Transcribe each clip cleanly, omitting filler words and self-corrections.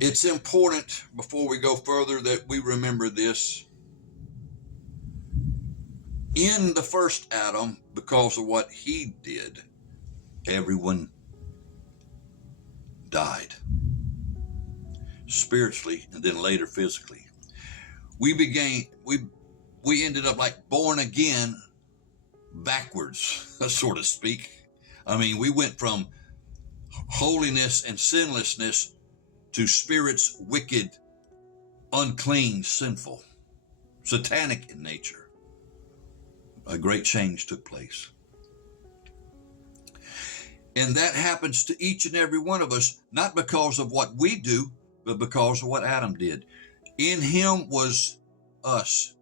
It's important before we go further that we remember this. In the first Adam, because of what he did, everyone died. Spiritually and then later physically. We ended up like born again backwards, so to speak. I mean, we went from holiness and sinlessness to spirits wicked, unclean, sinful, satanic in nature. A great change took place. And that happens to each and every one of us, not because of what we do, but because of what Adam did. In him was us.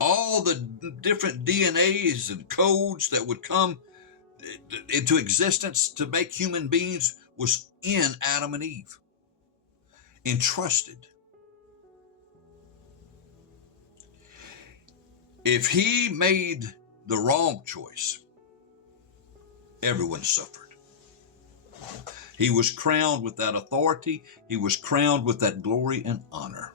All the different DNAs and codes that would come into existence to make human beings was in Adam and Eve, entrusted. If he made the wrong choice, everyone suffered. He was crowned with that authority. He was crowned with that glory and honor.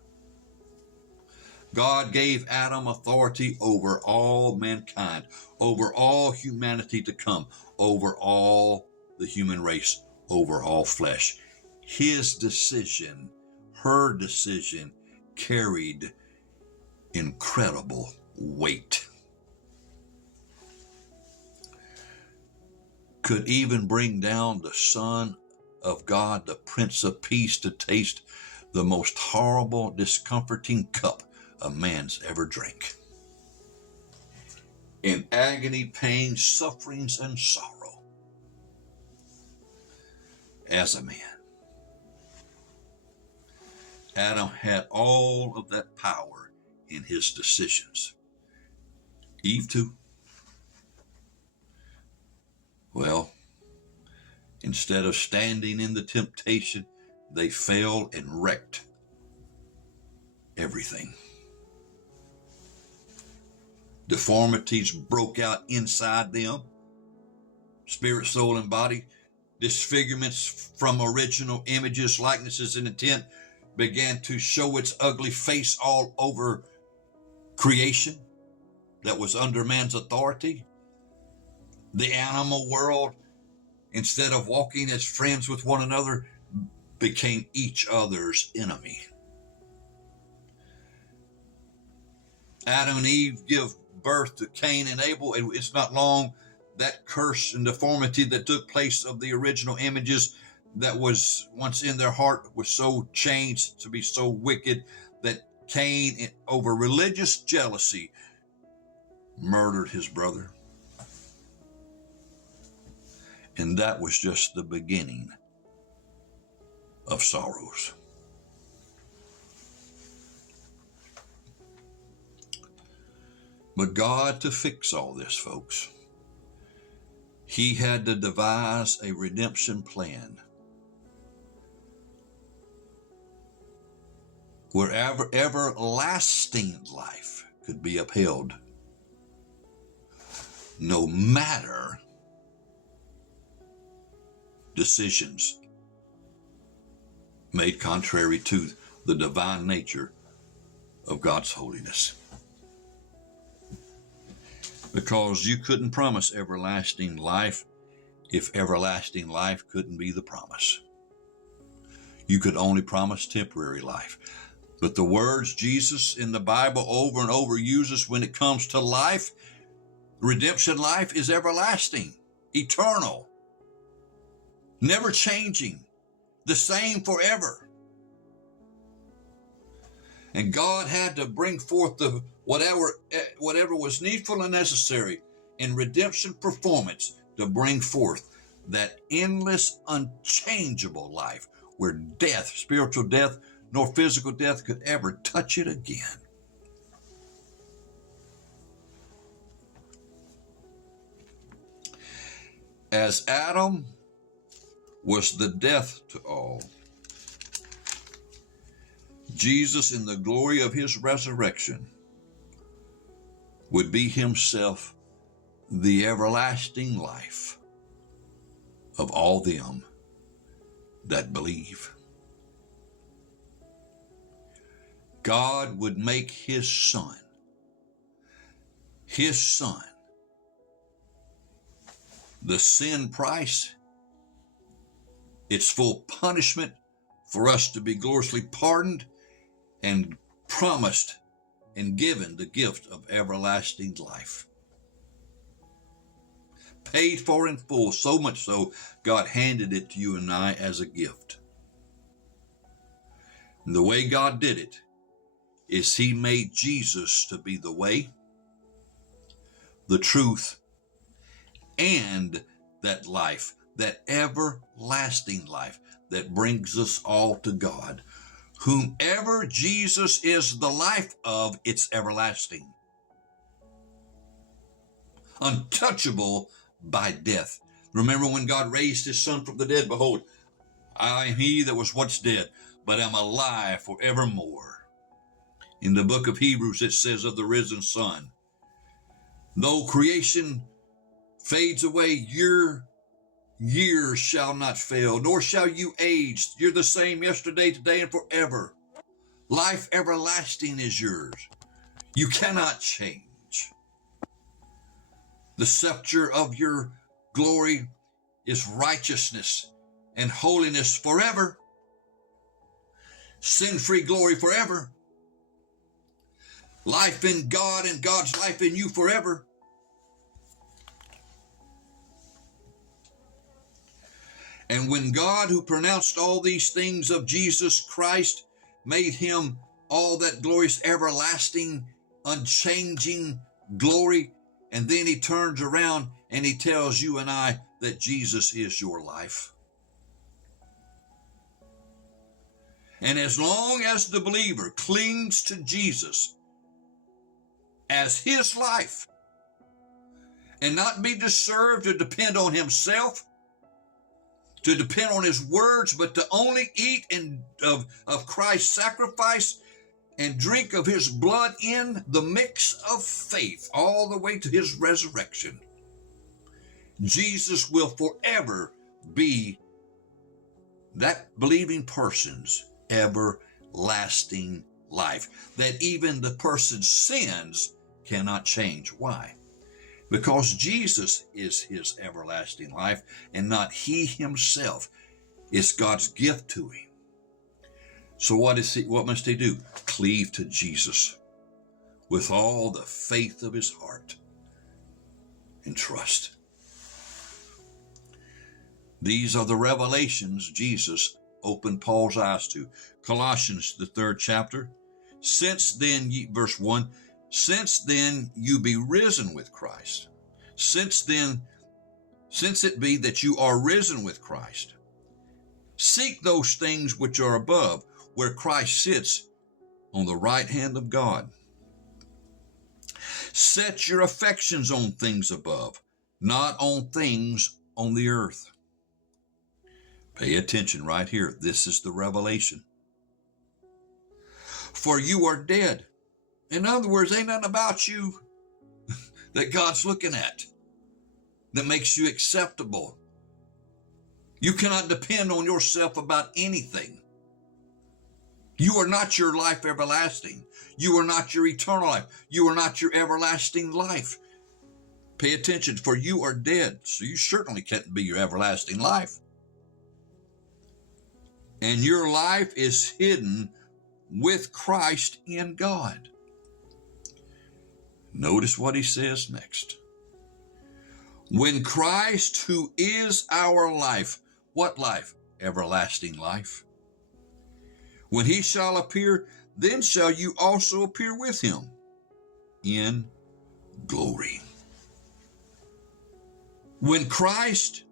God gave Adam authority over all mankind, over all humanity to come, over all the human race, over all flesh. His decision, her decision, carried incredible weight. Could even bring down the Son of God, the Prince of Peace, to taste the most horrible, discomforting cup a man's ever drank. In agony, pain, sufferings, and sorrow, as a man. Adam had all of that power in his decisions. Eve too. Well, instead of standing in the temptation, they fell and wrecked everything. Deformities broke out inside them, spirit, soul, and body. Disfigurements from original images, likenesses, and intent began to show its ugly face all over creation that was under man's authority. The animal world, instead of walking as friends with one another, became each other's enemy. Adam and Eve give birth to Cain and Abel, and it's not long that curse and deformity that took place of the original images that was once in their heart was so changed to be so wicked that Cain, over religious jealousy, murdered his brother. And that was just the beginning of sorrows. But God, to fix all this, folks, he had to devise a redemption plan where everlasting life could be upheld, no matter decisions made contrary to the divine nature of God's holiness. Because you couldn't promise everlasting life if everlasting life couldn't be the promise. You could only promise temporary life. But the words Jesus in the Bible over and over uses when it comes to life, redemption life, is everlasting, eternal, never changing, the same forever. And God had to bring forth the whatever was needful and necessary in redemption performance to bring forth that endless, unchangeable life where death, spiritual death, nor physical death could ever touch it again. As Adam was the death to all, Jesus, in the glory of his resurrection, would be himself the everlasting life of all them that believe. God would make his son, the sin price, its full punishment for us to be gloriously pardoned and promised and given the gift of everlasting life. Paid for in full, so much so, God handed it to you and I as a gift. And the way God did it is he made Jesus to be the way, the truth, and that life, that everlasting life that brings us all to God. Whomever Jesus is the life of, it's everlasting, untouchable by death. Remember when God raised his son from the dead? Behold, I am he that was once dead, but am alive forevermore. In the book of Hebrews, it says of the risen son, though creation fades away, your years shall not fail, nor shall you age. You're the same yesterday, today, and forever. Life everlasting is yours. You cannot change. The scepter of your glory is righteousness and holiness forever. Sin-free glory forever. Life in God and God's life in you forever. And when God, who pronounced all these things of Jesus Christ, made him all that glorious, everlasting, unchanging glory, and then he turns around and he tells you and I that Jesus is your life. And as long as the believer clings to Jesus as his life and not be disturbed to depend on himself, to depend on his words, but to only eat of Christ's sacrifice and drink of his blood in the mix of faith all the way to his resurrection, Jesus will forever be that believing person's everlasting life, that even the person's sins cannot change. Why? Because Jesus is his everlasting life and not he himself. It's God's gift to him. So what must he do? Cleave to Jesus with all the faith of his heart and trust. These are the revelations Jesus opened Paul's eyes to. Colossians, the 3rd chapter. Since then, verse 1, since then you be risen with Christ. Since it be that you are risen with Christ, seek those things which are above, where Christ sits on the right hand of God. Set your affections on things above, not on things on the earth. Pay attention right here. This is the revelation. For you are dead. In other words, ain't nothing about you that God's looking at that makes you acceptable. You cannot depend on yourself about anything. You are not your life everlasting. You are not your eternal life. You are not your everlasting life. Pay attention, for you are dead, so you certainly can't be your everlasting life. And your life is hidden with Christ in God. Notice what he says next. When Christ, who is our life, what life? Everlasting life. When he shall appear, then shall you also appear with him in glory. When Christ,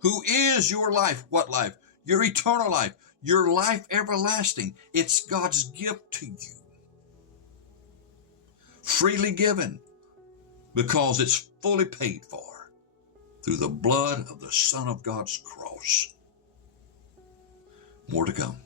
who is your life, what life? Your eternal life, your life everlasting. It's God's gift to you. Freely given, because it's fully paid for through the blood of the Son of God's cross. More to come.